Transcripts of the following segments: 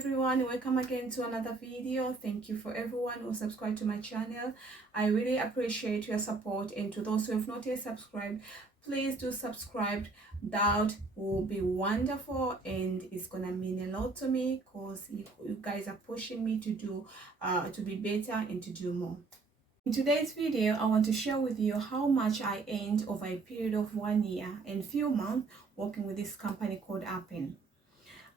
everyone, welcome again to another video. Thank you for everyone who subscribed to my channel. I really appreciate your support, and to those who have not yet subscribed, please do subscribe. That will be wonderful, and it's gonna mean a lot to me because you guys are pushing me to do to be better and to do more. In today's video, I want to share with you how much I earned over a period of 1 year and few months working with this company called Appen.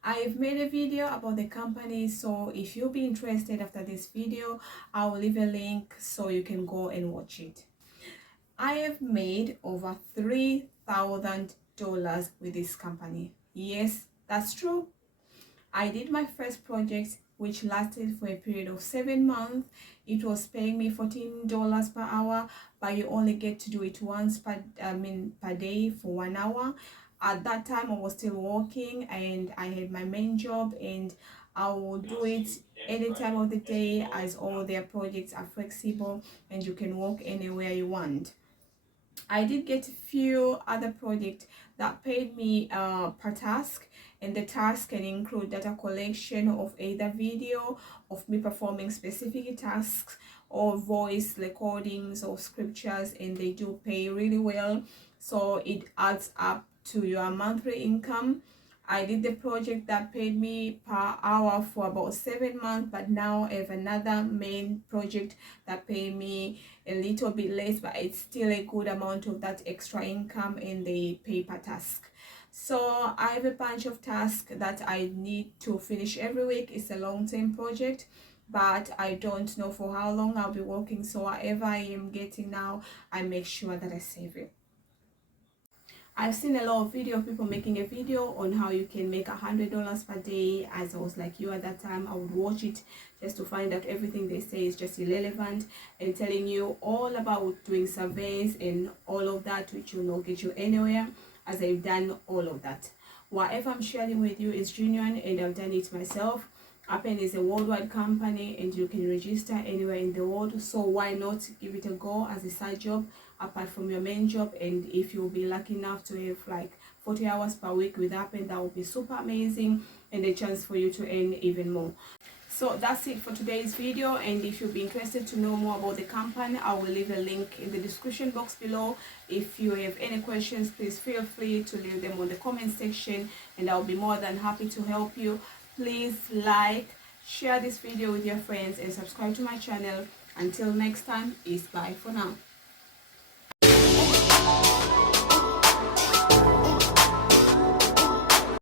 I've made a video about the company, so if you'll be interested after this video, I will leave a link so you can go and watch it. I have made over $3,000 with this company. Yes, that's true. I did my first project, which lasted for a period of 7 months. It was paying me $14 per hour, but you only get to do it once per day for 1 hour. At that time, I was still working and I had my main job, and I will do it any time of the day, as all their projects are flexible and you can work anywhere you want. I did get a few other projects that paid me per task, and the task can include data collection of either video of me performing specific tasks or voice recordings or scriptures, and they do pay really well, so it adds up to your monthly income. I did the project that paid me per hour for about 7 months, but now I have another main project that paid me a little bit less, but it's still a good amount of that extra income in the pay per task. So I have a bunch of tasks that I need to finish every week. It's a long-term project, but I don't know for how long I'll be working, so whatever I am getting now, I make sure that I save it. I've seen a lot of video of people making a video on how you can make $100 per day. As I was like you at that time, I would watch it just to find out everything they say is just irrelevant, and telling you all about doing surveys and all of that, which will not get you anywhere, as I've done all of that. Whatever I'm sharing with you is genuine, and I've done it myself. Appen is a worldwide company and you can register anywhere in the world, so why not give it a go as a side job apart from your main job? And if you'll be lucky enough to have like 40 hours per week with Appen, that would be super amazing, and a chance for you to earn even more. So that's it for today's video, and if you'll be interested to know more about the company, I will leave a link in the description box below. If you have any questions, please feel free to leave them on the comment section, and I'll be more than happy to help you. Please like, share this video with your friends, and subscribe to my channel. Until next time, it's bye for now.